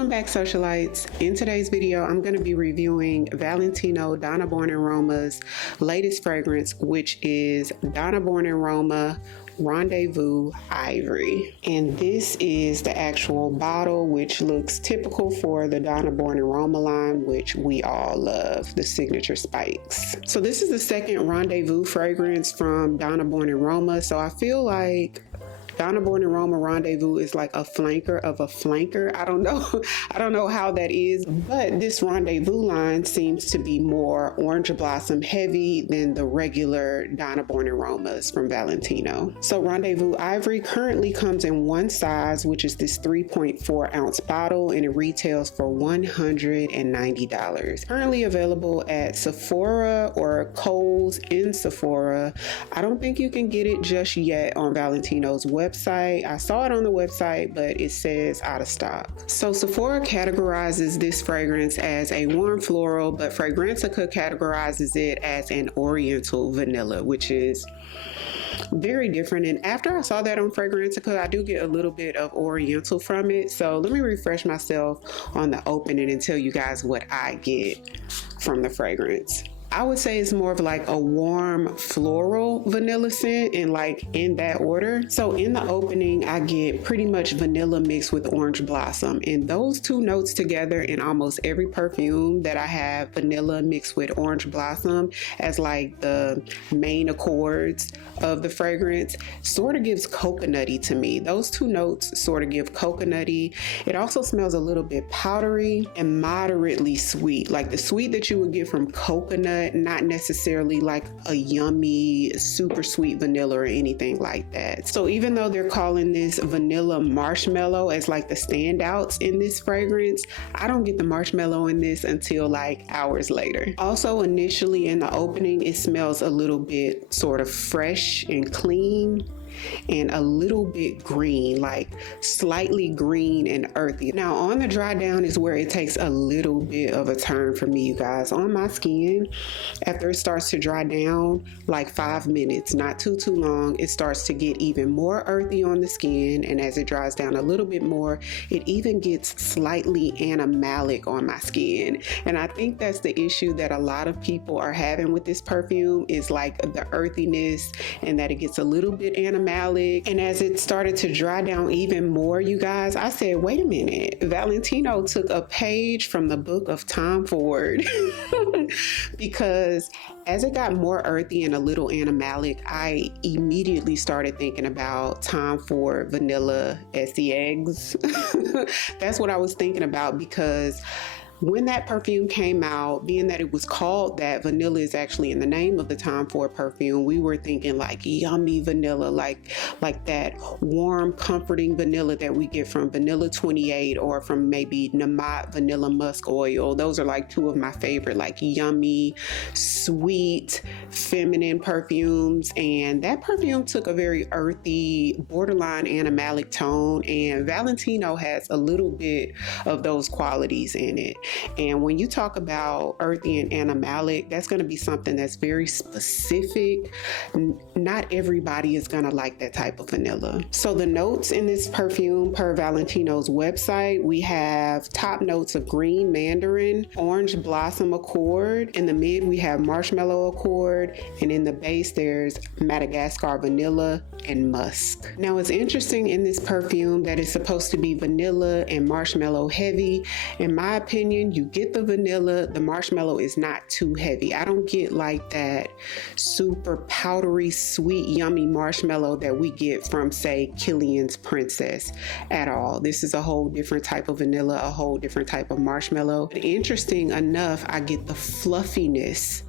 Welcome back, socialites. In today's video, I'm going to be reviewing Valentino Donna Born in Roma's latest fragrance, which is Donna Born in Roma Rendezvous Ivory. And this is the actual bottle, which looks typical for the Donna Born in Roma line, which we all love, the signature spikes. So this is the second Rendezvous fragrance from Donna Born in Roma. So I feel like Donna Born in Roma Rendezvous is like a flanker of a flanker. I don't know how that is, but this Rendezvous line seems to be more orange blossom heavy than the regular Donna Born in Romas from Valentino. So Rendezvous Ivory currently comes in one size, which is this 3.4 ounce bottle, and it retails for $190. Currently available at Sephora or Kohl's in Sephora. I don't think you can get it just yet on Valentino's website. I saw it on the website, but it says out of stock. So Sephora categorizes this fragrance as a warm floral, but Fragrantica categorizes it as an oriental vanilla, which is very different. And after I saw that on Fragrantica, I do get a little bit of oriental from it. So let me refresh myself on the opening and tell you guys what I get from the fragrance. I would say it's more of like a warm floral vanilla scent, and like in that order. So in the opening, I get pretty much vanilla mixed with orange blossom, and those two notes together in almost every perfume that I have vanilla mixed with orange blossom as like the main accords of the fragrance sort of gives coconutty to me. Those two notes sort of give coconutty. It also smells a little bit powdery and moderately sweet, like the sweet that you would get from coconut, not necessarily like a yummy super sweet vanilla or anything like that. So even though they're calling this vanilla marshmallow as like the standouts in this fragrance, I don't get the marshmallow in this until like hours later. Also, initially in the opening, it smells a little bit sort of fresh and clean and a little bit green, like slightly green and earthy. Now on the dry down is where it takes a little bit of a turn for me, you guys. On my skin, after it starts to dry down, like 5 minutes, not too long, it starts to get even more earthy on the skin, and as it dries down a little bit more, it even gets slightly animalic on my skin. And I think that's the issue that a lot of people are having with this perfume, is like the earthiness, and that it gets a little bit animalic. And as it started to dry down even more, you guys, I said, wait a minute, Valentino took a page from the book of Tom Ford. Because as it got more earthy and a little animalic, I immediately started thinking about Tom Ford Vanilla Essie Eggs. That's what I was thinking about, because when that perfume came out, being that it was called that, vanilla is actually in the name of the Tom Ford perfume, we were thinking like yummy vanilla, like that warm, comforting vanilla that we get from Vanilla 28 or from maybe Namat Vanilla Musk Oil. Those are like two of my favorite, like yummy, sweet, feminine perfumes. And that perfume took a very earthy, borderline animalic tone, and Valentino has a little bit of those qualities in it. And when you talk about earthy and animalic, that's going to be something that's very specific. Not everybody is going to like that type of vanilla. So the notes in this perfume, per Valentino's website, we have top notes of green mandarin, orange blossom accord. In the mid, we have marshmallow accord. And in the base, there's Madagascar vanilla and musk. Now, it's interesting in this perfume that it's supposed to be vanilla and marshmallow heavy. In my opinion, you get the vanilla, the marshmallow is not too heavy. I don't get like that super powdery, sweet, yummy marshmallow that we get from, say, Killian's Princess at all. This is a whole different type of vanilla, a whole different type of marshmallow. But interesting enough, I get the fluffiness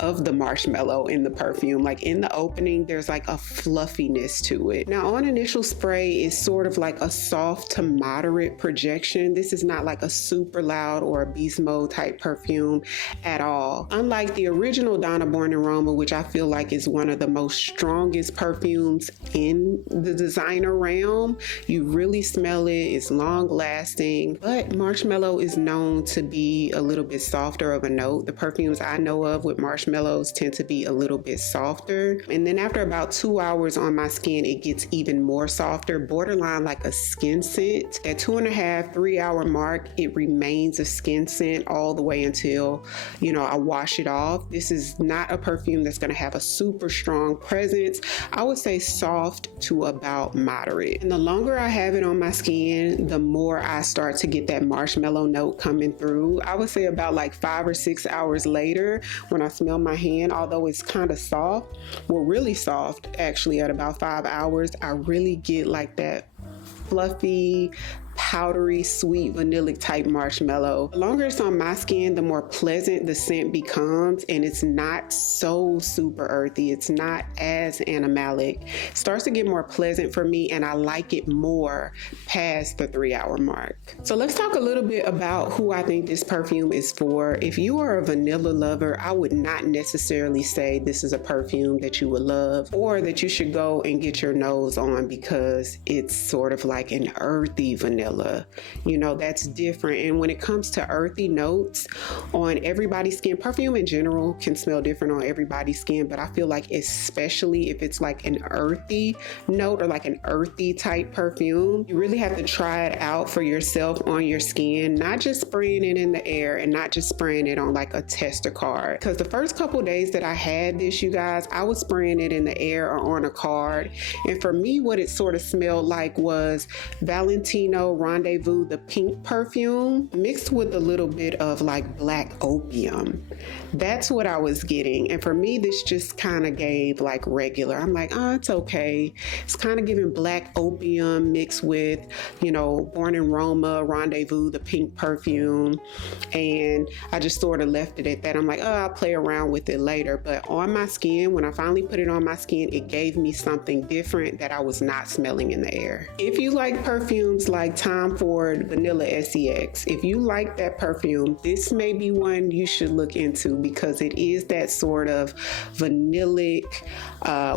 of the marshmallow in the perfume. Like in the opening, there's like a fluffiness to it. Now on initial spray, it's sort of like a soft to moderate projection. This is not like a super loud or or a beast mode type perfume at all. Unlike the original Donna Born in Roma, which I feel like is one of the most strongest perfumes in the designer realm, you really smell it. It's long lasting, but marshmallow is known to be a little bit softer of a note. The perfumes I know of with marshmallows tend to be a little bit softer. And then after about 2 hours on my skin, it gets even more softer, borderline like a skin scent. At 2.5, 3 hour mark, it remains a skin scent all the way until, I wash it off. This is not a perfume that's going to have a super strong presence. I would say soft to about moderate. And the longer I have it on my skin, the more I start to get that marshmallow note coming through. I would say about like 5 or 6 hours later, when I smell my hand, although it's kind of soft, really soft actually, at about 5 hours, I really get like that fluffy, powdery, sweet, vanillic type marshmallow. The longer it's on my skin, the more pleasant the scent becomes, and it's not so super earthy. It's not as animalic. It starts to get more pleasant for me, and I like it more past the 3 hour mark. So let's talk a little bit about who I think this perfume is for. If you are a vanilla lover, I would not necessarily say this is a perfume that you would love or that you should go and get your nose on because it's sort of like an earthy vanilla. That's different. And when it comes to earthy notes on everybody's skin, perfume in general can smell different on everybody's skin, but I feel like especially if it's like an earthy note or like an earthy type perfume, you really have to try it out for yourself on your skin, not just spraying it in the air and not just spraying it on like a tester card. Because the first couple days that I had this, you guys, I was spraying it in the air or on a card. And for me, what it sort of smelled like was Valentino Rendezvous, the pink perfume, mixed with a little bit of like black opium. That's what I was getting. And for me, this just kind of gave like regular. I'm like, oh, it's okay. It's kind of giving black opium mixed with, Born in Roma, Rendezvous, the pink perfume. And I just sort of left it at that. I'm like, oh, I'll play around with it later. But on my skin, when I finally put it on my skin, it gave me something different that I was not smelling in the air. If you like perfumes like Tom Ford Vanilla SEX, if you like that perfume, this may be one you should look into because it is that sort of vanillic,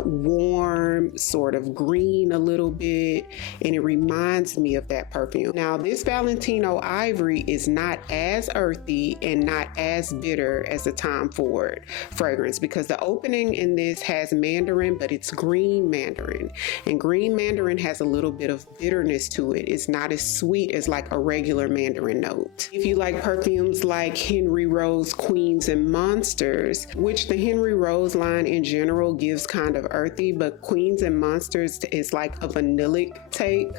warm, sort of green a little bit, and it reminds me of that perfume. Now, this Valentino Ivory is not as earthy and not as bitter as the Tom Ford fragrance because the opening in this has mandarin, but it's green mandarin, and green mandarin has a little bit of bitterness to it. It's not as sweet as like a regular mandarin note. If you like perfumes like Henry Rose Queens and Monsters, which the Henry Rose line in general gives kind of earthy, but Queens and Monsters is like a vanillic take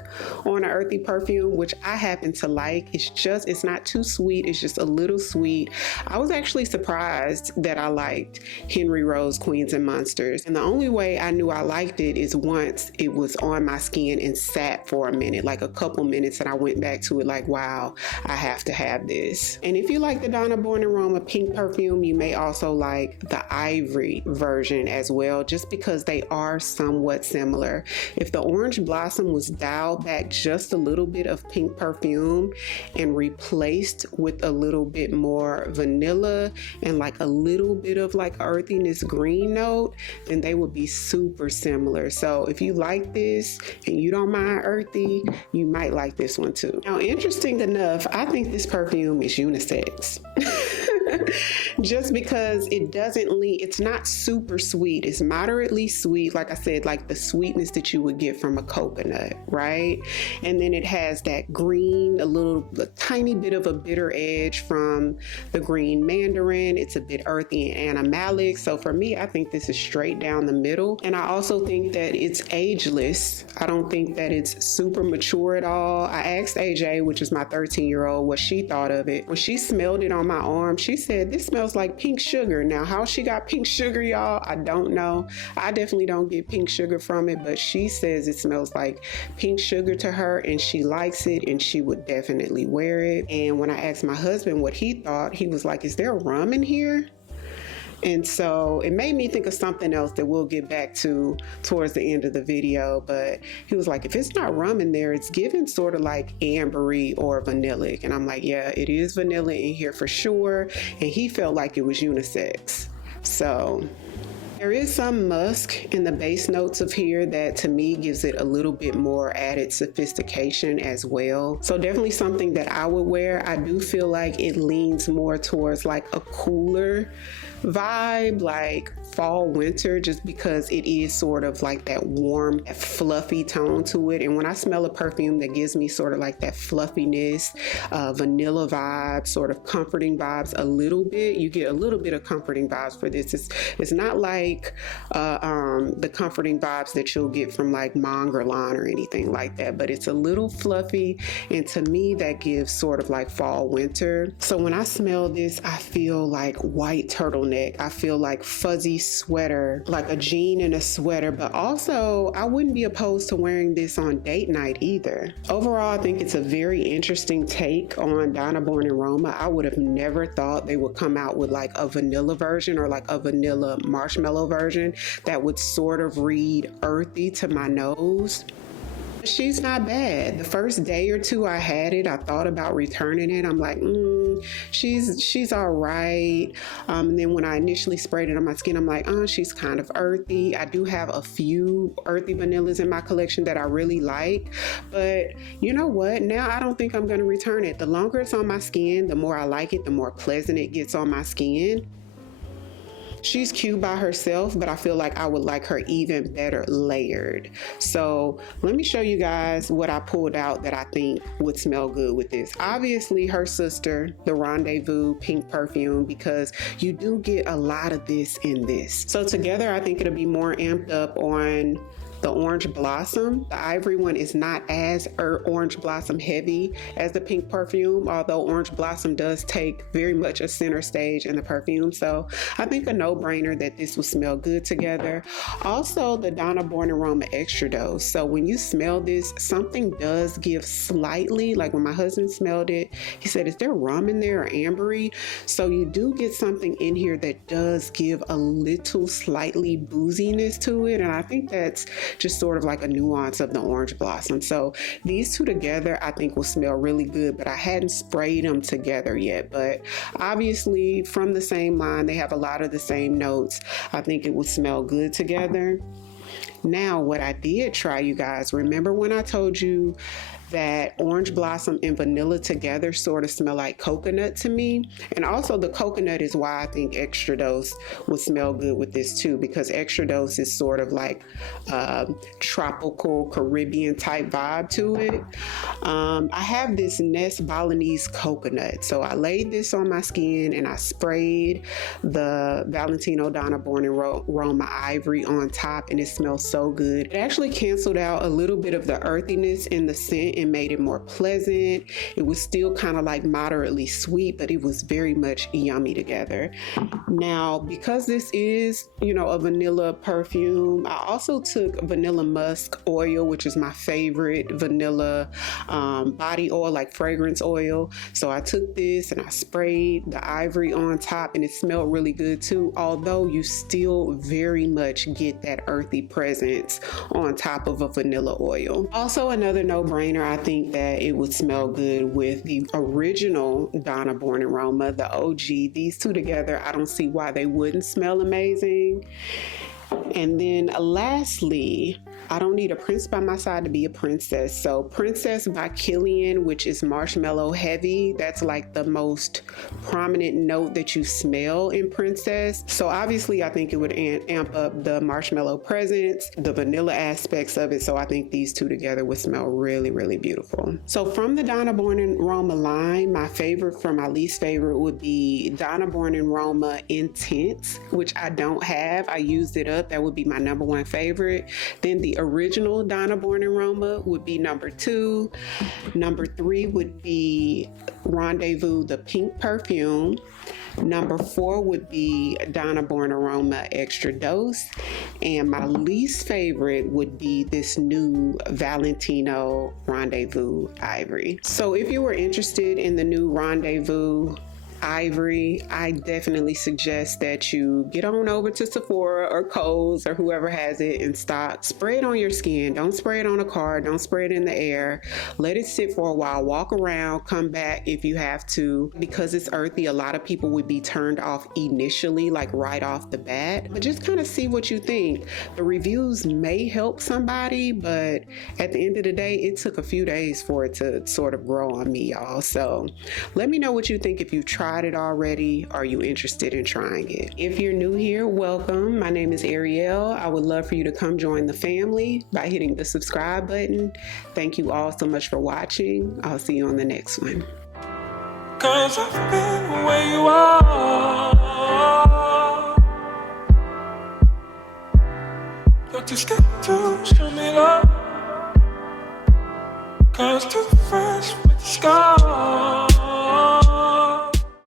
on an earthy perfume, which I happen to like. It's not too sweet. It's just a little sweet. I was actually surprised that I liked Henry Rose Queens and Monsters. And the only way I knew I liked it is once it was on my skin and sat for a minute, like a couple minutes, and I went back to it like, wow, I have to have this. And if you like the Donna Born in Roma pink perfume, you may also like the Ivory version as well, just because they are somewhat similar. If the Orange Blossom was dialed back just a little bit of pink perfume and replaced with a little bit more vanilla and like a little bit of like earthiness green note, then they would be super similar. So if you like this and you don't mind earthy, you might like this one too. Now, interesting enough, I think this perfume is unisex. Just because it's not super sweet. It's moderately sweet. Like I said, like the sweetness that you would get from a coconut, right? And then it has that green, a tiny bit of a bitter edge from the green mandarin. It's a bit earthy and animalic. So for me, I think this is straight down the middle. And I also think that it's ageless. I don't think that it's super mature at all. I asked AJ, which is my 13-year-old, what she thought of it. When she smelled it on my arm, she said, this smells like pink sugar. Now, how she got pink sugar, y'all, I don't know. I definitely don't get pink sugar from it, but she says it smells like pink sugar to her and she likes it and she would definitely wear it. And when I asked my husband what he thought, he was like, is there rum in here? And so it made me think of something else that we'll get back to towards the end of the video. But he was like, if it's not rum in there, it's given sort of like ambery or vanillic. And I'm like, yeah, it is vanilla in here for sure. And he felt like it was unisex. So there is some musk in the base notes of here that to me gives it a little bit more added sophistication as well. So definitely something that I would wear. I do feel like it leans more towards like a cooler vibe, like fall winter, just because it is sort of like that warm, fluffy tone to it. And when I smell a perfume that gives me sort of like that fluffiness, vanilla vibe, sort of comforting vibes a little bit, you get a little bit of comforting vibes for this. It's not like the comforting vibes that you'll get from like Mongrelon or anything like that, but it's a little fluffy, and to me that gives sort of like fall winter. So when I smell this, I feel like white turtleneck. I feel like fuzzy sweater, like a jean and a sweater, but also I wouldn't be opposed to wearing this on date night either. Overall, I think it's a very interesting take on Donna Born in Roma. I would have never thought they would come out with like a vanilla version or like a vanilla marshmallow version that would sort of read earthy to my nose. She's not bad. The first day or two I had it, I thought about returning it. I'm like, she's all right. And then when I initially sprayed it on my skin, I'm like, she's kind of earthy. I do have a few earthy vanillas in my collection that I really like, but you know what? Now I don't think I'm going to return it. The longer it's on my skin, the more I like it, the more pleasant it gets on my skin. She's cute by herself, but I feel like I would like her even better layered. So let me show you guys what I pulled out that I think would smell good with this. Obviously her sister, the Rendezvous pink perfume, because you do get a lot of this in this. So together I think it'll be more amped up on the Orange Blossom. The Ivory one is not as Orange Blossom heavy as the pink perfume, although Orange Blossom does take very much a center stage in the perfume. So I think a no-brainer that this will smell good together. Also the Donna Born in Roma Extra Dose. So when you smell this, something does give slightly, like when my husband smelled it, he said, is there rum in there or ambery? So you do get something in here that does give a little slightly booziness to it. And I think that's just sort of like a nuance of the Orange Blossom. So these two together I think will smell really good, but I hadn't sprayed them together yet. But obviously from the same line, they have a lot of the same notes. I think it will smell good together. Now what I did try, you guys, remember when I told you that Orange Blossom and vanilla together sort of smell like coconut to me? And also the coconut is why I think Extra Dose would smell good with this too, because Extra Dose is sort of like tropical Caribbean type vibe to it. I have this Nest Balinese coconut. So I laid this on my skin and I sprayed the Valentino Donna Born in Roma Ivory on top, and it smells so good. It actually canceled out a little bit of the earthiness in the scent and made it more pleasant. It was still kind of like moderately sweet, but it was very much yummy together. Now, because this is, you know, a vanilla perfume, I also took vanilla musk oil, which is my favorite vanilla body oil, like fragrance oil. So I took this and I sprayed the Ivory on top, and it smelled really good too, although you still very much get that earthy presence on top of a vanilla oil. Also another no-brainer, I think that it would smell good with the original Donna Born in Roma, the OG. These two together, I don't see why they wouldn't smell amazing. And then lastly, I don't need a prince by my side to be a princess. So Princess by Kilian, which is marshmallow heavy. That's like the most prominent note that you smell in Princess. So obviously I think it would amp up the marshmallow presence, the vanilla aspects of it. So I think these two together would smell really, really beautiful. So from the Donna Born in Roma line, my favorite from my least favorite would be Donna Born in Roma Intense, which I don't have. I used it up. That would be my number one favorite. Then the original Donna Born in Roma would be number 2. Number 3 would be Rendezvous, the pink perfume. Number 4 would be Donna Born in Roma Extra Dose. And my least favorite would be this new Valentino Rendezvous Ivory. So if you were interested in the new Rendezvous Ivory, I definitely suggest that you get on over to Sephora or Kohl's or whoever has it in stock. Spray it on your skin. Don't spray it on a car. Don't spray it in the air. Let it sit for a while. Walk around, come back if you have to. Because it's earthy, a lot of people would be turned off initially, like right off the bat. But just kind of see what you think. The reviews may help somebody, but at the end of the day, it took a few days for it to sort of grow on me, y'all. So let me know what you think if you've tried it already. Are you interested in trying it? If you're new here, welcome. My name is Ariell. I would love for you to come join the family by hitting the subscribe button. Thank you all so much for watching. I'll see you on the next one. 'Cause I've been where you are. You're too scared to show me love. 'Cause too fresh with the scars.